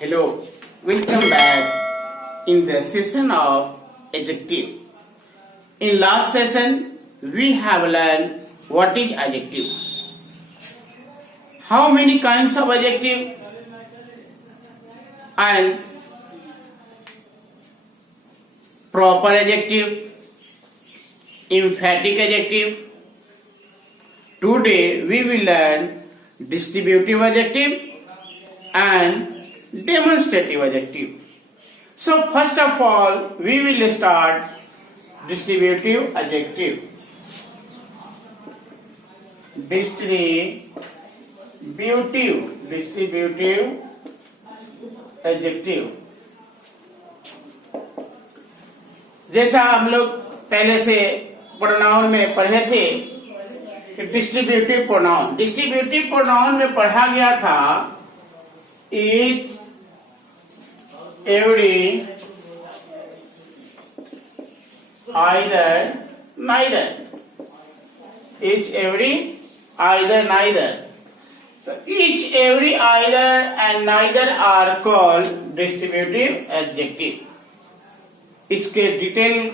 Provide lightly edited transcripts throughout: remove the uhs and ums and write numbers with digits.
Hello, welcome back in the session of adjective. In last session, we have learned what is adjective. How many kinds of adjective and proper adjective, emphatic adjective. Today we will learn distributive adjective and demonstrative adjective. So first of all, we will start distributive adjective. Distributive adjective. जैसा हम लोग पहले से pronoun में पढ़े थे कि distributive pronoun में पढ़ा गया था each, every, either, neither. Each, every, either, neither. So each, every, either and neither are called distributive adjective. इसके डिटेल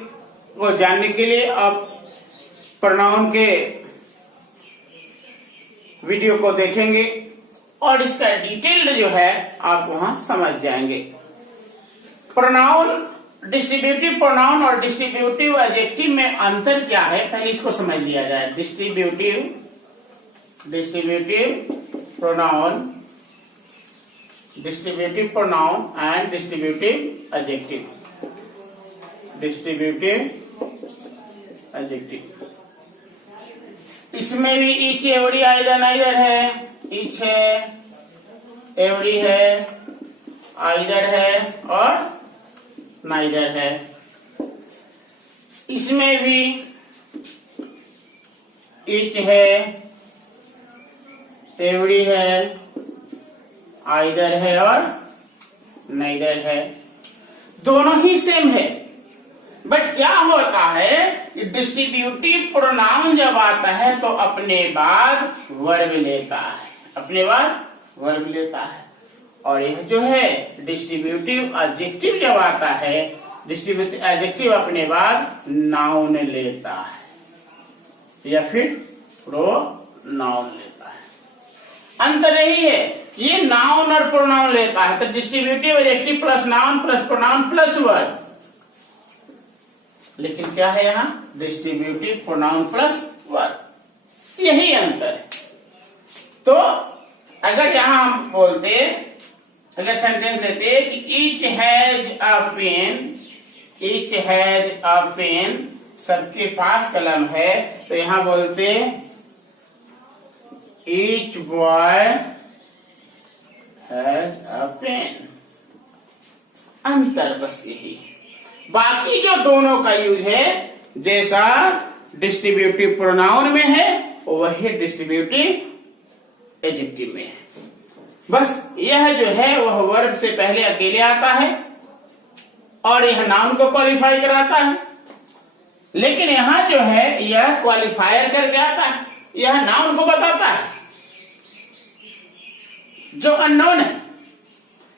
को जानने के लिए आप प्रोनाउन के वीडियो को देखेंगे और इसका डिटेल्ड जो है आप वहां समझ जाएंगे। प्रोनाउन, डिस्ट्रीब्यूटिव प्रोनाउन और डिस्ट्रीब्यूटिव एडजेक्टिव में अंतर क्या है, पहले इसको समझ लिया जाए। Distributive pronoun and distributive adjective. इसमें भी ईच, एवरी, आइदर, नाइदर है। ईच है, एवरी है, आइदर है और नाइदर है। इसमें भी ईच है, एवरी है, आइदर है और नाइदर है। दोनों ही सेम है, बट क्या होता है कि डिस्ट्रीब्यूटिव प्रोनाउन जब आता है तो अपने बाद वर्ब लेता है, और यह जो है डिस्ट्रीब्यूटिव एडजेक्टिव जब आता है, डिस्ट्रीब्यूटिव एडजेक्टिव अपने बाद नाउन लेता है या फिर प्रोनाउन लेता है। अंतर यही है कि ये नाउन और प्रोनाउन लेता है, तो distributive adjective plus noun plus pronoun plus verb. लेकिन क्या है यहाँ डिस्ट्रीब्यूटिव प्रोनाउन प्लस वर्ब, यही अंतर है। तो अगर यहां हम बोलते, अगर सेंटेंस देते कि ईच हैज अ पेन, सबके पास कलम है, तो यहां बोलते each boy has a pen. अंतर बस यही है। बाकी जो दोनों का यूज है जैसा डिस्ट्रीब्यूटिव प्रोनाउन में है वही डिस्ट्रीब्यूटिव एडजेक्टिव में है। बस यह जो है वह वर्ब से पहले अकेले आता है और यह नाउन को क्वालिफाई कराता है। लेकिन यहां जो है यह क्वालिफायर करके आता है, यह नाउन को बताता है जो अननोन है।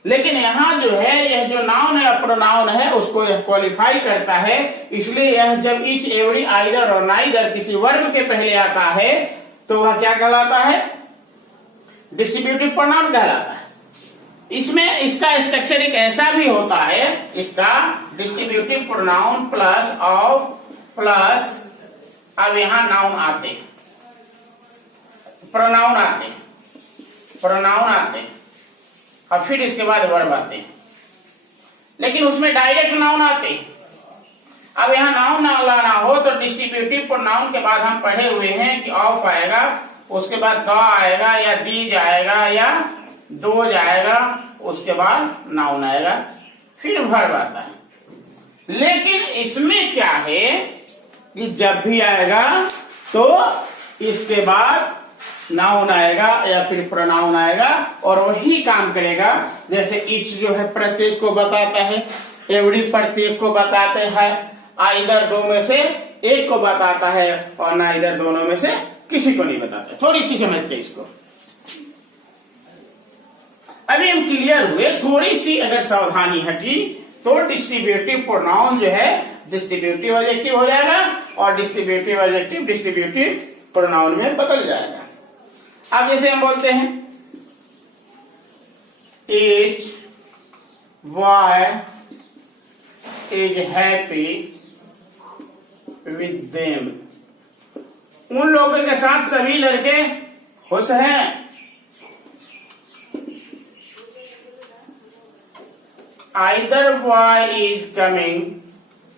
लेकिन यहां जो है यह जो नाउन या प्रोनाउन है उसको यह क्वालिफाई करता है। इसलिए यह जब ईच, एवरी, आइदर और नाइदर किसी वर्ब के पहले आता है तो वह क्या कहलाता है, डिस्ट्रीब्यूटिव प्रोनाउन कहलाता है। इसमें इसका स्ट्रक्चर एक ऐसा भी होता है, इसका distributive pronoun plus of plus, अब यहां नाउन आते, प्रोनाउन आते और फिर इसके बाद वर्ब आते हैं। लेकिन उसमें डायरेक्ट नाउन आते। अब यहाँ नाउन ना लाना हो तो डिस्ट्रीब्यूटिव प्रोनाउन के बाद हम पढ़े हुए हैं कि ऑफ आएगा, उसके बाद द आएगा या दी जाएगा या दो जाएगा, उसके बाद नाउन आएगा, फिर वर्ब आता है। लेकिन इसमें क्या है कि जब भी आएगा तो इसके बाद नाउन आएगा या फिर प्रोनाउन आएगा और वही काम करेगा। जैसे ईच जो है प्रत्येक को बताता है, एवरी प्रत्येक को बताते हैं, आइदर दो में से एक को बताता है और नाइदर दोनों में से किसी को नहीं बताता। थोड़ी सी समझते इसको। अभी हम क्लियर हुए, थोड़ी सी अगर सावधानी हटी तो डिस्ट्रीब्यूटिव प्रोनाउन जो है डिस्ट्रीब्यूटिव एडजेक्टिव हो जाएगा और डिस्ट्रीब्यूटिव एडजेक्टिव डिस्ट्रीब्यूटिव प्रोनाउन में बदल जाएगा। अब जैसे हम बोलते हैं is boy is happy with them, उन लोगों के साथ सभी लड़के खुश हैं। आइदर बॉय इज कमिंग,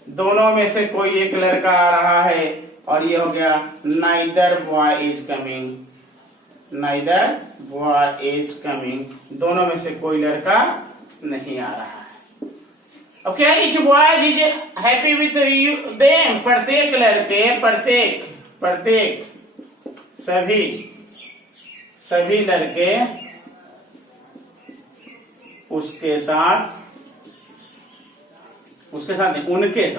दोनों में से कोई एक लड़का आ रहा है, और ये हो गया neither boy is coming, neither boy is coming, दोनों में से कोई लड़का नहीं आ रहा है। अब क्या, etch boy is happy with them, प्रत्येक लड़के, प्रत्येक सभी लड़के उसके साथ नहीं,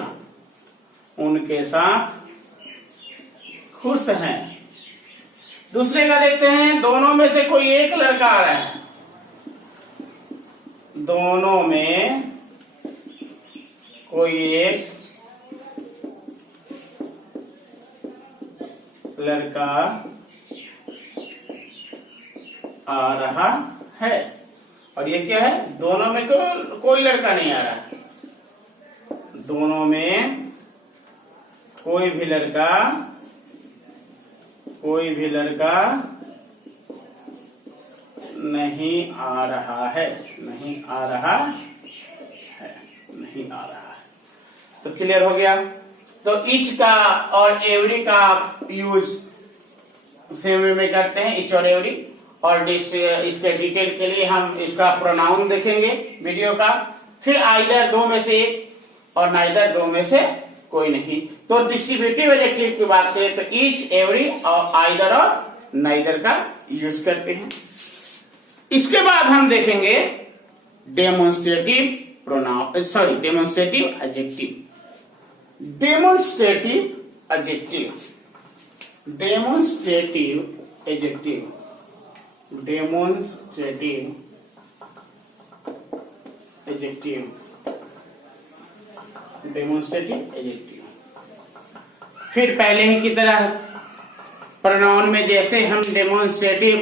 उनके साथ खुश हैं। दूसरे का देखते हैं, दोनों में से कोई एक लड़का आ रहा है, दोनों में कोई एक लड़का आ रहा है, और ये क्या है, दोनों में कोई लड़का नहीं आ रहा है, दोनों में कोई भी लड़का नहीं आ रहा है, तो क्लियर हो गया। तो इच का और एवरी का यूज सेम वे में करते हैं, इच और एवरी, और इसके डिटेल के लिए हम इसका प्रोनाउन देखेंगे वीडियो का। फिर आइदर, दो में से एक, और नाइदर, दो में से कोई नहीं। तो डिस्ट्रीब्यूटिव एडजेक्टिव की बात करें तो ईच, एवरी और आइदर और नाइदर का यूज करते हैं। इसके बाद हम देखेंगे demonstrative pronoun, sorry demonstrative adjective. Demonstrative adjective. फिर पहले ही की तरह प्रोनाउन में जैसे हम डेमोन्स्ट्रेटिव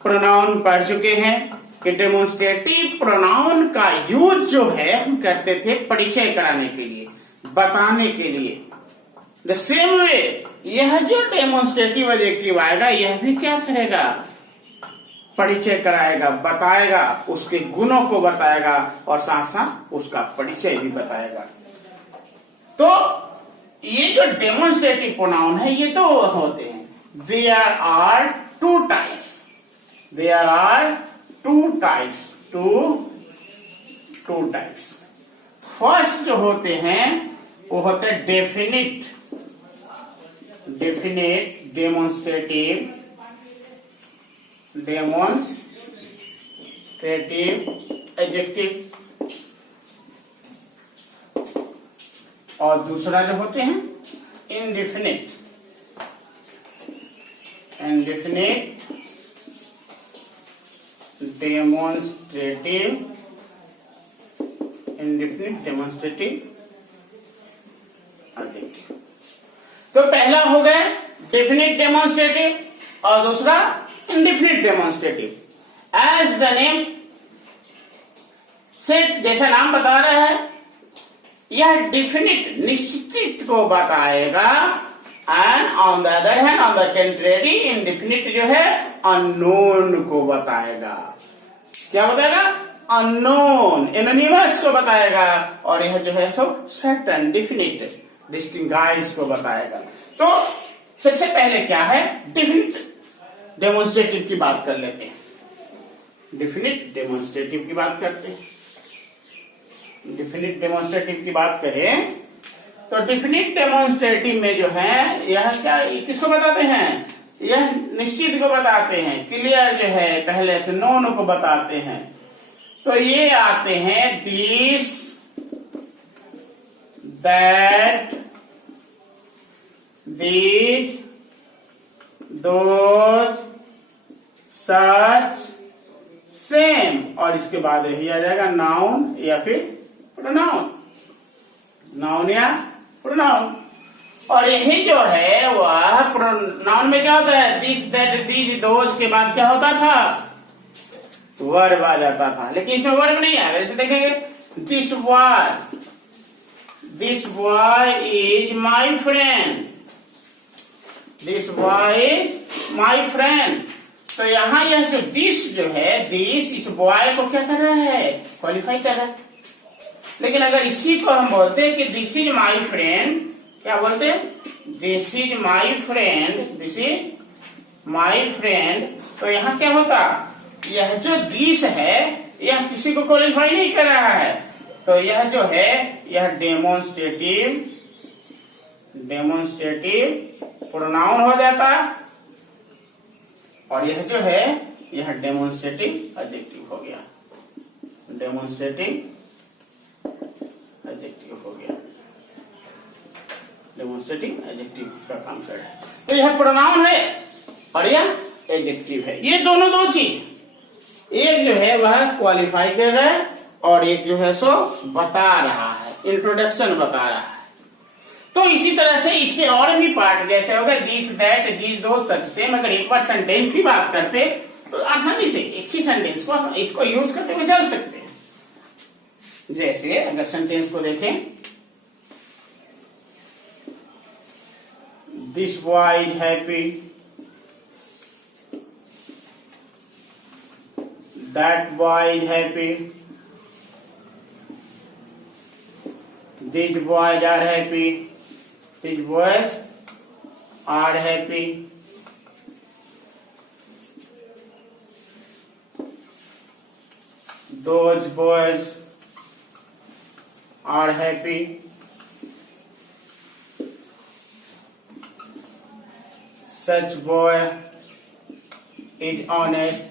प्रोनाउन पढ़ चुके हैं कि डेमोन्स्ट्रेटिव प्रोनाउन का यूज जो है हम करते थे परिचय कराने के लिए, बताने के लिए। द सेम वे यह जो डेमोन्स्ट्रेटिव एडजेक्टिव आएगा, यह भी क्या करेगा, परिचय कराएगा, बताएगा, उसके गुणों को बताएगा और साथ साथ उसका परिचय भी बताएगा। तो ये जो डेमोन्स्ट्रेटिव प्रोनाउन है ये तो होते हैं, there are two types. First जो होते हैं वो होते हैं डेफिनिट डेमोन्स्ट्रेटिव एडजेक्टिव, और दूसरा जो होते हैं इंडेफिनिट डेमोन्स्ट्रेटिव एडजेक्टिव। तो पहला हो गया डेफिनिट डेमोन्स्ट्रेटिव और दूसरा indefinite demonstrative. As the name से, जैसा नाम बता रहा है, यह डेफिनिट निश्चित को बताएगा, and on the other hand, on the contrary, indefinite जो है अननोन को बताएगा। क्या बताएगा, अननोन, एनोनिमस को बताएगा, और यह जो है सो सर्टेन डेफिनिट डिस्टिंगाइज को बताएगा। तो सबसे पहले क्या है, डेफिनिट डेमोन्स्ट्रेटिव की बात कर लेते हैं। डेफिनिट डेमोन्स्ट्रेटिव की बात करते हैं। डेफिनिट डेमोन्स्ट्रेटिव की बात करें तो डेफिनिट डेमोन्स्ट्रेटिव में जो है यह क्या, किसको बताते हैं, यह निश्चित को बताते हैं, क्लियर जो है पहले से नोन को बताते हैं। तो ये आते हैं this, that, these, those, such, same, और इसके बाद यही आ जाएगा नाउन या फिर प्रोनाउन, नाउन या प्रोनाउन। और यही जो है वह प्रोनाउन में क्या होता है, दिस दैट दीज दोज के बाद क्या होता था, वर्ब आ जाता था। लेकिन इसमें वर्ब नहीं है, वैसे देखेंगे this boy is my friend, this boy is my friend. तो यहाँ यह जो दिस जो है, दिस इस बॉय को क्या कर रहा है, क्वालिफाई कर रहा है। लेकिन अगर इसी को हम बोलते हैं कि दिस इज माई फ्रेंड, क्या बोलते हैं, this is my friend, this is my friend, तो यहाँ क्या होता, यह जो दिस है यह किसी को क्वालिफाई नहीं कर रहा है, तो यह जो है यह डेमोन्स्ट्रेटिव प्रोनाउन हो जाता, और यह जो है यह डेमोन्स्ट्रेटिव एडजेक्टिव हो गया, डेमोन्स्ट्रेटिव एडजेक्टिव हो गया, डेमोन्स्ट्रेटिव एडजेक्टिव का काम कर रहा है। तो यह प्रोनाउन है और यह एडजेक्टिव है। ये दोनों दो चीज, एक जो है वह क्वालिफाई कर रहा है और एक जो है सो बता रहा है, इंट्रोडक्शन बता रहा है। तो इसी तरह से इसके और भी पार्ट जैसे होगा दिस दैट दीज दो सच सेम। अगर एक बार सेंटेंस की बात करते तो आसानी से एक ही सेंटेंस को इसको यूज करते हुए चल सकते हैं। जैसे अगर सेंटेंस को देखें, this boy is happy, that boy is happy, these boys are happy, these boys are happy, those boys are happy, such boy is honest,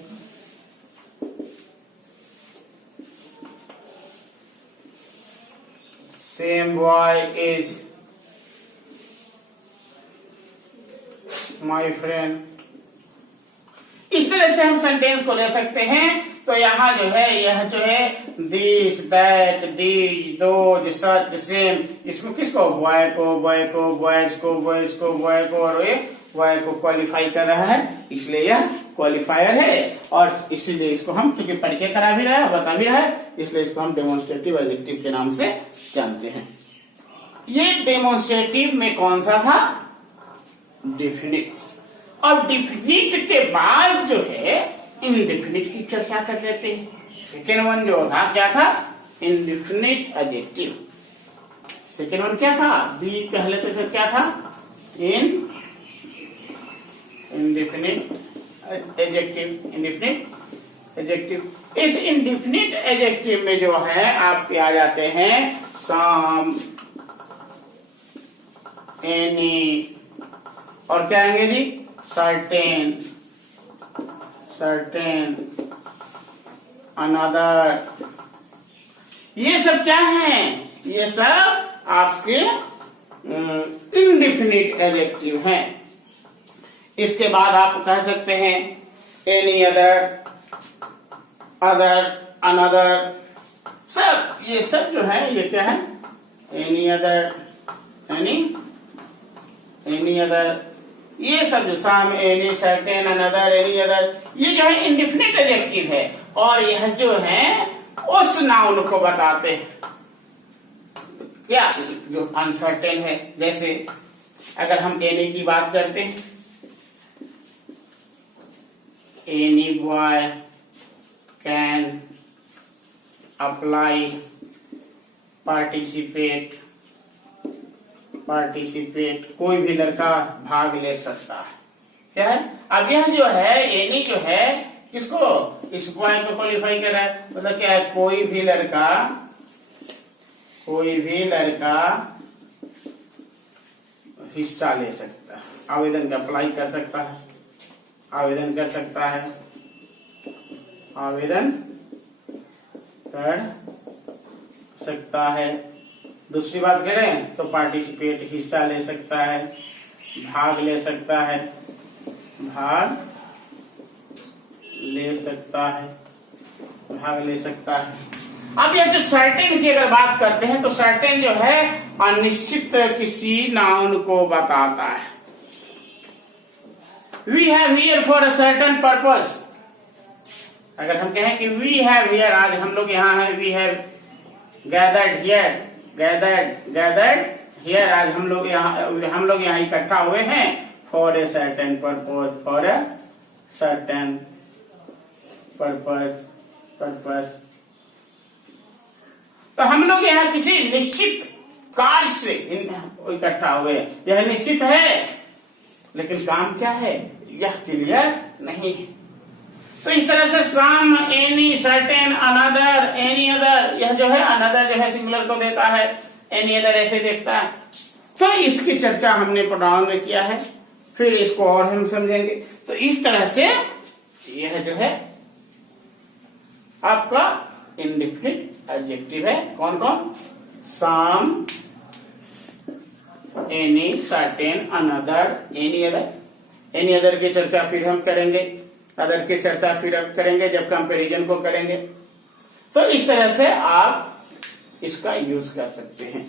same boy is my friend। इस तरह से हम सेंटेंस को ले सकते हैं। तो यहाँ जो है यह जो है this that these those such same, इसमें किसको, बॉय को, बॉय को, बॉयज को, बॉयज को, बॉय को, और ये बॉय को क्वालिफाई कर रहा है, इसलिए यह क्वालिफायर है। और इसीलिए इसको हम क्योंकि परिचय करा भी रहा है, बता भी रहा है, इसलिए इसको हम डेमोन्स्ट्रेटिव एडजेक्टिव के नाम से जानते हैं। ये डेमोन्स्ट्रेटिव में कौन सा था, डेफिनिट। और डेफिनिट के बाद जो है इनडेफिनिट की चर्चा कर लेते हैं। सेकेंड वन जो था क्या था, इनडेफिनिट एडजेक्टिव। सेकेंड वन क्या था, बी कह लेते थे, क्या था, इनडेफिनिट एडजेक्टिव, इनडेफिनिट एडजेक्टिव। इस इनडेफिनिट एडजेक्टिव में जो है आपके आ जाते हैं सम, एनी, और क्या आएंगे जी, सर्टेन, सर्टेन, अनदर। ये सब क्या है, ये सब आपके इनडेफिनिट एडजेक्टिव हैं। इसके बाद आप कह सकते हैं एनी अदर, अदर, अनदर, सब ये सब जो है ये क्या है, एनी अदर, एनी अदर, ये सब जो some, any, certain, another, any other, ये जो है इंडेफिनिट एडजेक्टिव है। और यह जो है उस नाउन को बताते हैं क्या, जो अनसर्टेन है। जैसे अगर हम एनी की बात करते हैं, any boy can apply participate, participate, कोई भी लड़का भाग ले सकता है, क्या है। अब यह जो है एनी जो है किसको, इस बॉय को क्वालिफाई कर रहा है, मतलब क्या है, कोई भी लड़का, कोई भी लड़का हिस्सा ले सकता है, आवेदन का अप्लाई कर सकता है, आवेदन कर सकता है, आवेदन कर सकता है। दूसरी बात करें तो पार्टिसिपेट, हिस्सा ले सकता है, भाग ले सकता है, भाग ले सकता है। भाग ले सकता है। अब यह जो सर्टेन की अगर बात करते हैं तो सर्टेन जो है अनिश्चित किसी नाउन को बताता है। We have here for a certain purpose. अगर हम कहें कि वी हैव हियर, आज हम लोग यहाँ हैं, we have gathered here, gathered here, आज हम लोग यहाँ इकट्ठा हुए हैं for a certain purpose, for a certain purpose. तो हम लोग यहाँ किसी निश्चित कार्य से इकट्ठा हुए हैं। यह निश्चित है लेकिन काम क्या है यह क्लियर नहीं है। तो इस तरह से some, any, certain, another, any other, यह जो है अनदर जो है सिंगुलर को देता है, एनी अदर ऐसे देखता है। तो इसकी चर्चा हमने प्रोनाउन में किया है, फिर इसको और हम समझेंगे। तो इस तरह से यह जो है आपका इंडेफिनिट एडजेक्टिव है। कौन कौन? Some, any, certain, another, any other. Any other की चर्चा फिर हम करेंगे, अदर की चर्चा फिर अब करेंगे जब कंपैरिजन को करेंगे। तो इस तरह से आप इसका यूज कर सकते हैं।